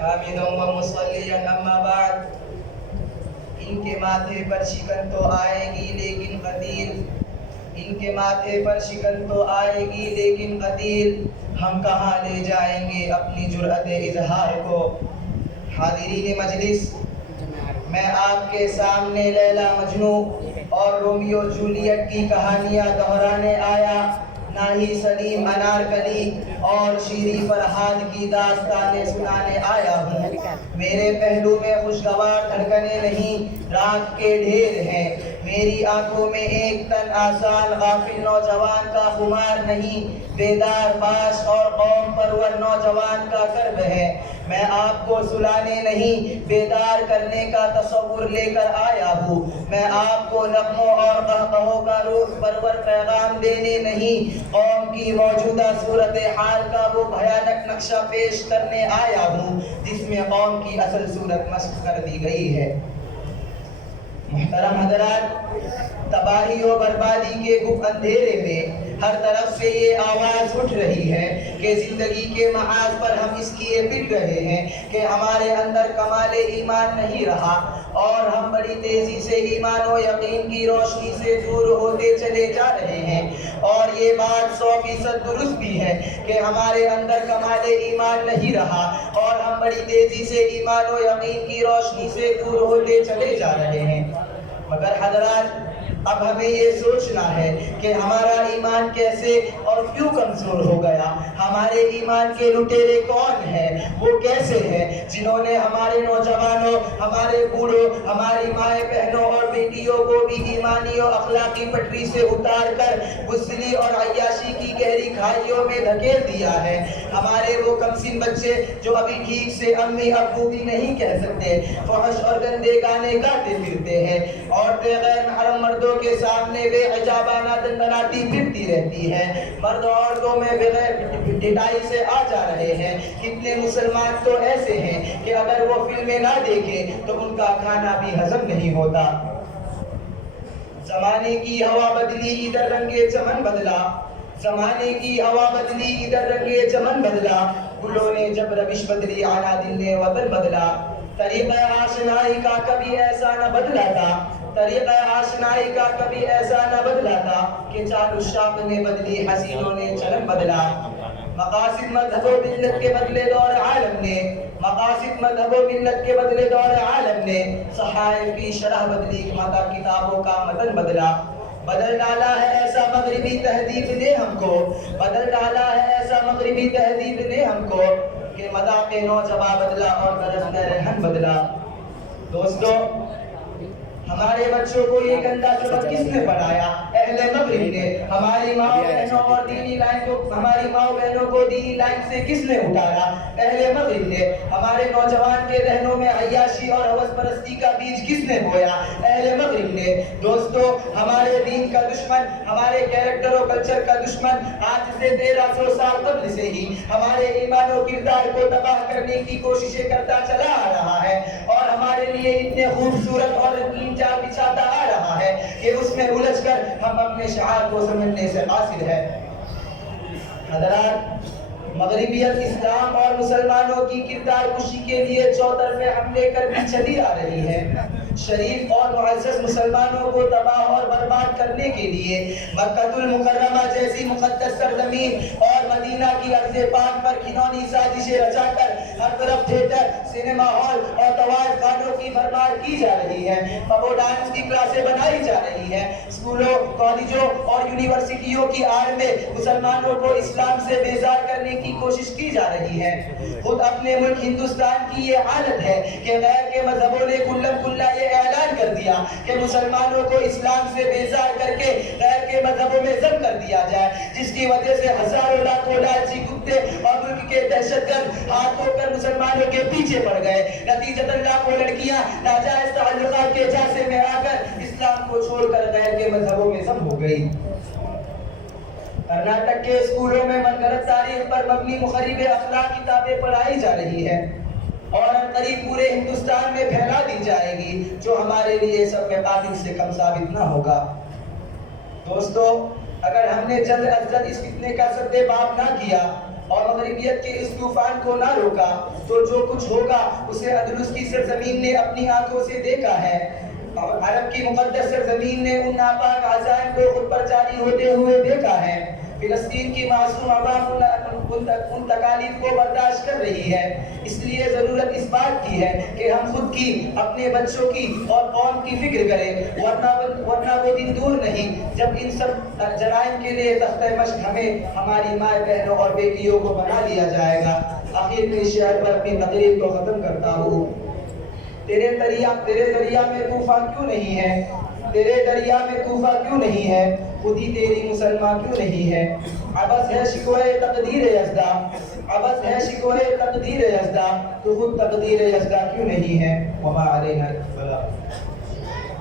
حامدا ومصلیا اما بعد. ان کے ماتھے پر شکن تو آئے گی لیکن قتیل، ان کے ماتھے پر شکن تو آئے گی لیکن قتیل، ہم کہاں لے جائیں گے اپنی جرأت اظہار کو. حاضرین مجلس، میں آپ کے سامنے لیلا مجنو اور رومیو جولیٹ کی کہانیاں دہرانے آیا، نہ ہی سلیم انارکلی اور شیریں فرحاد کی داستانیں سنانے آیا ہوں. میرے پہلو میں خوشگوار دھڑکنیں نہیں، رات کے ڈھیر ہیں. میری آنکھوں میں ایک تن آسان غافل نوجوان کا خمار نہیں، بیدار باش اور قوم پرور نوجوان کا کرب ہے. میں آپ کو سلانے نہیں، بیدار کرنے کا تصور لے کر آیا ہوں. میں آپ کو نغموں اور قہقہوں کا روح پرور پیغام دینے نہیں، قوم کی موجودہ صورتحال کا وہ بھیانک نقشہ پیش کرنے آیا ہوں جس میں قوم کی اصل صورت مسخ کر دی گئی ہے. محترم حضرات، تباہی و بربادی کے گپ اندھیرے میں ہر طرف سے یہ آواز اٹھ رہی ہے کہ زندگی کے محاذ پر ہم اس لیے پٹ رہے ہیں کہ ہمارے اندر کمال ایمان نہیں رہا اور ہم بڑی تیزی سے ایمان و یقین کی روشنی سے دور ہوتے چلے جا رہے ہیں. اور یہ بات 100% درست بھی ہے کہ ہمارے اندر کمال ایمان نہیں رہا اور ہم بڑی تیزی سے ایمان و یقین کی روشنی سے دور ہوتے چلے جا رہے ہیں. مگر حضرات، اب ہمیں یہ سوچنا ہے کہ ہمارا ایمان کیسے اور کیوں کمزور ہو گیا. ہمارے ایمان کے لٹیرے کون ہیں؟ وہ کیسے ہیں جنہوں نے ہمارے نوجوانوں، ہمارے بوڑھوں، ہماری مائیں بہنوں اور بیٹیوں کو بھی ایمانی اور اخلاقی پٹری سے اتار کر بزدلی اور عیاشی کی گہری کھائیوں میں دھکیل دیا ہے. ہمارے وہ کمسن بچے جو ابھی ٹھیک سے امی ابو بھی نہیں کہہ سکتے، فحش اور گندے گانے گاتے پھرتے ہیں. عورتیں غیر محرم مردوں کے سامنے بے حجابانہ دندناتی پھرتی رہتی ہے. مرد عورتوں میں بغیر ڈھٹائی سے آ جا رہے ہیں. کتنے مسلمان تو ایسے ہیں کہ اگر وہ فلمیں نہ دیکھیں تو ان کا کھانا بھی ہضم نہیں ہوتا. زمانے کی ہوا بدلی ادھر رنگے چمن بدلا، زمانے کی ہوا بدلی ادھر رنگے چمن بدلا، گلوں نے جب روش بدلی آنا دل نے وطن بدلا. طریقہ آشنائی کا کبھی ایسا نہ بدلا تھا، طریقہ آشنائی کا کبھی ایسا نہ بدلا تھا کہ چال الشاق نے بدلی، حسینوں نے چلن بدلا. مقاصد مذہب و ملت کے بدلے دور عالم نے، مقاصد مذہب و ملت کے بدلے دور عالم نے، صحائف کی شرح بدلی، متا کتابوں کا متن بدلا. بدل ڈالا ہے ایسا مغربی تہذیب نے ہم کو، بدل ڈالا ہے ایسا مغربی تہذیب نے ہم کو کہ مذاق نوجوان بدلا اور غرض رہن بدلا. دوستو، ہمارے بچوں کو یہ گندا سبق کس نے پڑھایا؟ اہل مغرب نے. ہماری ماں بہنوں اور دینی لائن کو، ہماری ماں بہنوں کو دینی لائن سے کس نے اٹھایا؟ اہل مغرب نے. ہمارے نوجوان کے ذہنوں میں عیاشی اور ہوس پرستی کا بیج کس نے بویا؟ اہل مغرب نے. دوستو، ہمارے دین کا دشمن، ہمارے کیریکٹر و کلچر کا دشمن آج سے 1300 سال قبل سے ہی ہمارے ایمان و کردار کو تباہ کرنے کی کوششیں کرتا چلا آ رہا ہے اور ہمارے لیے اتنے خوبصورت اور رنگین جال بچھاتا آ رہا ہے کہ اس میں الجھ کر ہم اپنے شعار کو سمجھنے سے قاصر ہے. حضرات، مغربیت اسلام اور مسلمانوں کی کردار کشی کے لیے چوطرفے حملے کر بھی چلی آ رہی ہے. شریف اور معزز مسلمانوں کو تباہ اور برباد کرنے کے لیے مکہ المکرمہ جیسی مقدس سرزمین اور مدینہ کی ارض پاک پر گھناؤنی سازشیں رچا کر ہر طرف تھیٹر، سینما ہال اور طوائف خانوں کی بھرمار کی جا رہی ہے. پب و ڈانس کی کلاسیں بنائی جا رہی ہیں. اسکولوں، کالجوں اور یونیورسٹیوں کی آڑ میں مسلمانوں کو اسلام سے بیزار کرنے کی کوشش کی جا رہی ہے. خود اپنے ملک ہندوستان کی یہ حالت ہے کہ غیر کے مذہبوں نے کلم کلا یہ اعلان کر دیا کہ مسلمانوں کو اسلام سے بیزار کر کے غیر کے مذہبوں میں ضم کر دیا جائے، جس کی وجہ سے ہزاروں لاکھوں لالچی کتے اور ملک کے دہشت گرد ہاتھ دھو کر مسلمانوں کے پیچھے پڑ گئے. نتیجتاً لاکھوں لڑکیاں ناجائز تعلقات کے جھانسے میں آ کر اسلام کو چھوڑ کر غیر کے مذہبوں میں ضم ہو گئی. کرناٹک کے اسکولوں میں منگرت تاریخ پر مبنی مخرب اخلاق کتابیں پڑھائی جا رہی ہے اور قریب پورے ہندوستان میں پھیلا دی جائے گی، جو ہمارے لیے سب کے قاتل سے کم ثابت نہ ہوگا. دوستو، اگر ہم نے جلد از جلد اس فتنے کا سد باب نہ کیا اور مغربیت کے اس طوفان کو نہ روکا تو جو کچھ ہوگا اسے اندلس کی سرزمین نے اپنی آنکھوں سے دیکھا ہے. عرب کی مقدس سرزمین نے ان ناپاک عزائم کو خود پر جاری ہوتے ہوئے دیکھا ہے. فلسطین کی معصوم عوام ان تکالیف کو برداشت کر رہی ہے. اس لیے ضرورت اس بات کی ہے کہ ہم خود کی، اپنے بچوں کی اور قوم کی فکر کریں، ورنہ وہ دن دور نہیں جب ان سب جرائم کے لیے تختہ مشق ہمیں، ہماری ماں بہنوں اور بیٹیوں کو بنا لیا جائے گا. آخر میں شعر پر اپنی تقریر کو ختم کرتا ہوں. تیرے دریا میں طوفان کیوں نہیں ہے؟ تیرے دریا میں طوفان کیوں نہیں ہے؟ خودی تیری مسلمان کیوں نہیں ہے؟ عبث ہے شکوہ تقدیر یزدہ، عبث ہے شکوہ تقدیر یزدہ، تو خود تقدیر یزدہ کیوں نہیں ہے؟ وما علینا البلاغ.